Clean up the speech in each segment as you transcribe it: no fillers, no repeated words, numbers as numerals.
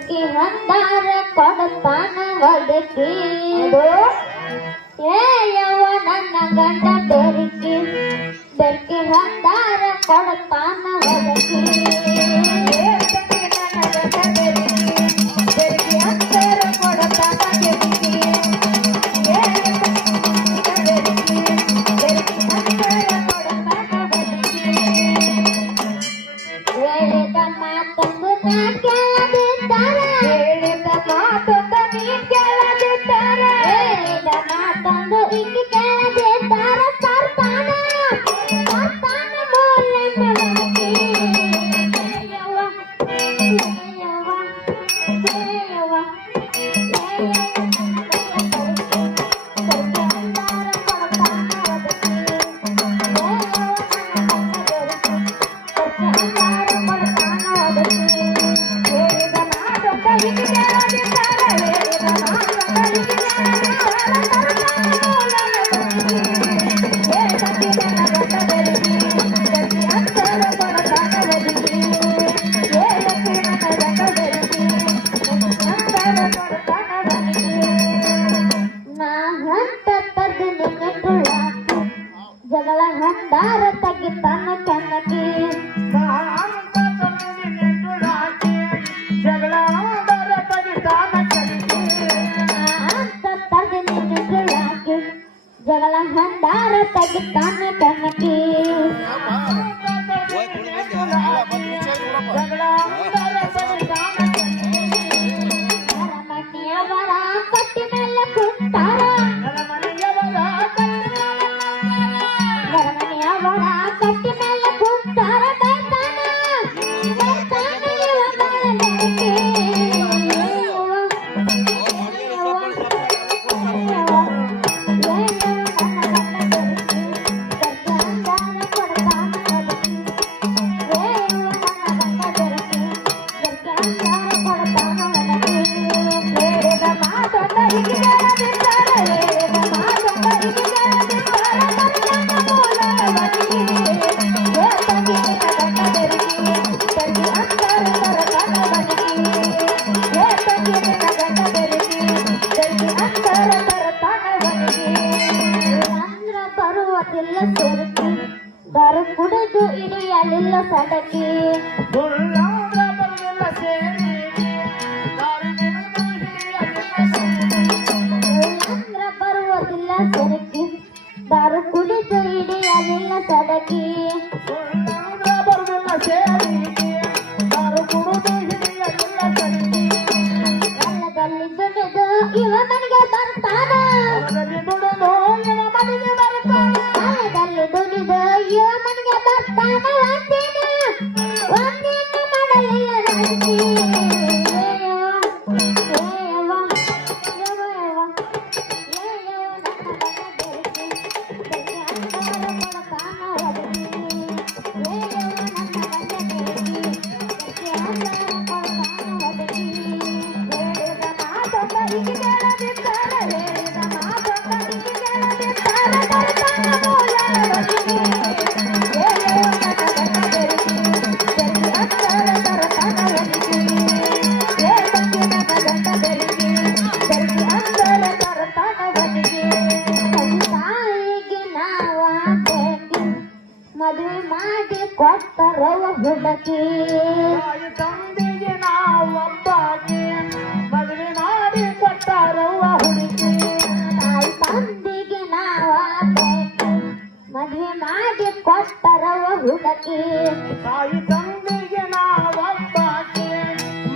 ಬೆರ್ಕಿ ಹಂದಾರ ಕೊಡತಾನ ಒದಕಿ ಏ ಯವ್ವ ನನ್ನ ಗಂಡ ಬೆರ್ಕಿ ಬೆರ್ಕಿ ಹಂದಾರ ಕೊಡತಾನ ಒದಕಿ ಜಗಳ ಹಂದಾರ ತಗಿತಾನ ಕೆನ್ನಕಿ ಜಗಳ ಹಂದಾರ ತಗಿತಾನ ಕೆನ್ನಕಿ ಮನೆಯವರ ಕಟ್ಟಿ ಮೇಲೆ ಕುಂತಾರ ಮನೆಯವರ ಕಟ್ಟಿ ಮೇಲೆ ಕುಂತಾರ ದರ ಕುಡಿದು ಇಡಿಯಲಿಲ್ಲ ಸಡಕಿ ಅಂದ್ರ ಬರುವುದಿಲ್ಲ ಸರಕಿ ದರ ಕುಡಿದು ಇಡಿಯಲಿಲ್ಲ ಸಡಕಿ ಹೊಲದಲ್ಲಿ ದುಡಿದು ಇವ ಮನೆಗೆ ಬರ್ತಾನ ಹೊಲದಲ್ಲಿ ದುಡಿದು ಇವ ಮನೆಗೆ ಬರ್ತಾನ ಒಂದಿನ ಮಾಡಲಿಲ್ಲ ರಾಜಕಿ ಮದುವೆ ಮಾಡಿ ಕೊಟ್ಟರವ ಹುಡುಕಿ ತಂದೆಗೆ ನಾವೊಬ್ಬಾಗಿ ಮದುವೆ ಮಾಡಿ ಕೊಟ್ಟರವ ಹುಡುಕಿ ತಾಯಿ ತಂದೆಗೆ ನಾವೊಬ್ಬಾಗಿ ಮದುವೆ ಮಾಡಿ ಕೊಟ್ಟರವ ಹುಡುಕಿ ತಾಯಿ ತಂದೆಗೆ ನಾವೊಬ್ಬಾಗಿ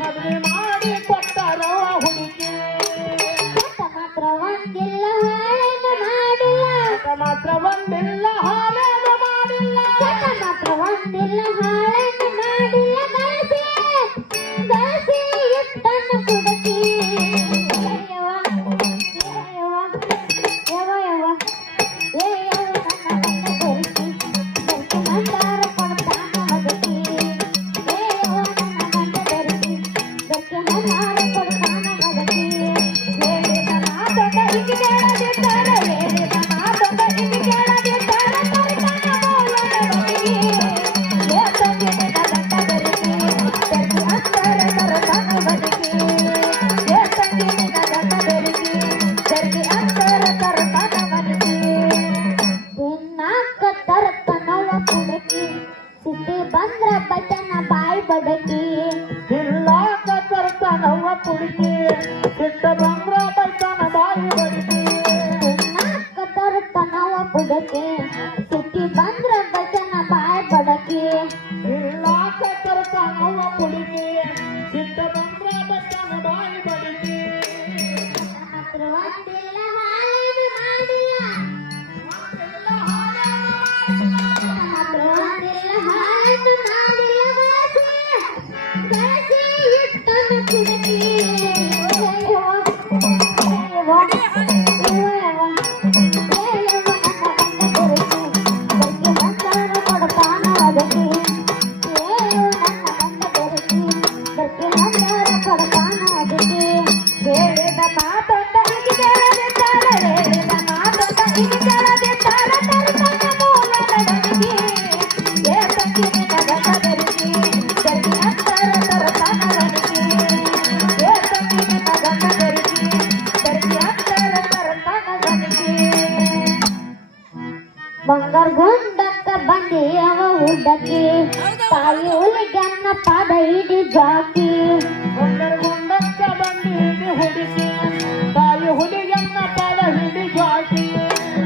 ಮದುವೆ ಮಾಡಿ ಕೊಟ್ಟರವ ಹುಡುಕಿ ಮಾತ್ರ ಒಂದಿಲ್ಲ ಹಾಳೇನು ಮಾಡಿಲ್ಲ ಮಾತ್ರ ಒಂದಿಲ್ಲ ಹಾಳೇನು ಮಾಡಿಲ್ಲ ಮಾತ್ರ ಒಂದಿಲ್ಲ ಹಾಳೇನು ಮಾಡಿಲ್ಲ ಗಳಿಸಿ ಇಟ್ಟನ್ನು ಕುಡಕಿ ನನ್ನ ಕೊಡ್ತಾನ ಬರ್ತಾನವ ಪುಡುಕಿ ಸಿಟ್ಟ ಬಂದ್ರ ಬೈತಾನ ಬಾಯಿ ಬಡಿಸಿ ನಾಕ ತರ್ತಾನವ ಪುಡುಕಿ ಸಿಟ್ಟಿ ಬಂದ್ರ ಬಚನ ಬಾಯ್ ಬಡಕಿ ಇಲ್ಲಾಕ ತರ್ತಾನವ ಪುಡುಕಿ ಸಿಟ್ಟ ಬಂದ್ರ ಬೈತಾನ ಬಾಯಿ ಬಡಿಸಿ ಮಾತ್ರ ಒಂದಿಲ್ಲ ಹಾಳೇನು ಮಾಡಿಲ್ಲ ಮಾತ್ರ ಒಂದಿಲ್ಲ ಹಾಳೇನು ಮಾಡಿಲ್ಲ ಬಳಸಿ ಇಟ್ಟನು ಪುಡುಕಿ ಹೇಳಿದ ಮಾತೊಂದ ಹೀಗೆ ಕೇಳದಿದ್ದಾರ ಹೇಳಿದ ಮಾತೊಂದ ಹೀಗೆ ಕೇಳದಿದ್ದಾರ ತರುತ್ತಾನ ಮೂಲ ನಡಗಿ ಏತಕ್ಕೆ ನಿನಗದ ಬೆರಗಿ ಬೆರಗಿ ಅಂತರ ತರುತ್ತಾನ ನಡಗಿ ಏತಕ್ಕೆ ನಿನಗದ ಬೆರಗಿ ಬೆರಗಿ ಅಂತರ ತರುತ್ತಾನ ನಡಗಿ ಬಂಗಾರ ಗುಂಡಕ್ಕ ಬಂದಿಯವ ಹುಡ್ಡಕ್ಕಿ ತಾಯಿ ಹುಲಿಗನ್ನ ಪಾದ ಹಿಡಿ ಜಾಕಿ ಬಂದರ ಗುಂಡಕ್ಕ ಬಂದೀನಿ ಹುಡುಕಿ ತಾಯಿ ಹುಡುಗನ್ನ ಪಾದ ಹಿಡಿ ಜಾಕಿ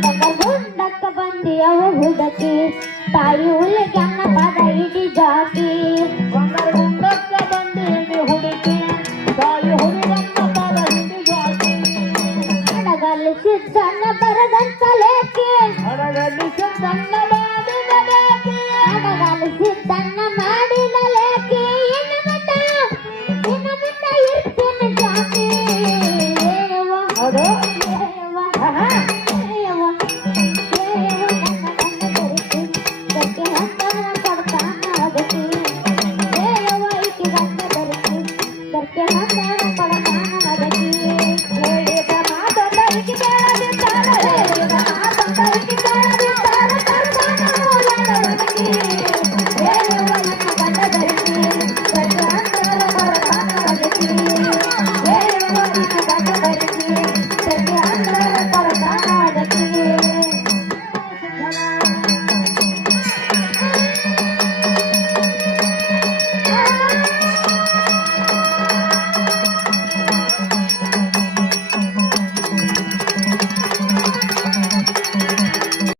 ಬಂಗಾರ ಗುಂಡಕ್ಕ ಬಂದಿಯವ ಹುಡ್ಡಕ್ಕಿ ತಾಯಿ ಹುಲಿಗನ್ನ ಪಾದ ಹಿಡಿ ಜಾಕಿ ಬಂದರ ಗುಂಡಕ್ಕ ಬಂದೀನಿ ಹುಡುಕಿ ತಾಯಿ ಹುಡುಗನ್ನ ಪಾದ ಹಿಡಿ ಜಾಕಿ ಅಡಗಲಿಸಿದ್ದನ್ನ ಬರದಂತ ಲೇಖಿ ಹಡಗಲಿಸಿ ನನ್ನ ಬಾಡಿನ ಲೇಖಿ ಅಡಗಲಿಸಿದ್ದನ್ನ ಮಾಡಿದ ಲೇಖಿ ಇನ್ನು ಮುಂದೆ ಇರ್ತೀನಿ ಜಾತಿ ಹೌದು ಕೊಡ್ತಾನ ಅದಕ್ಕೆ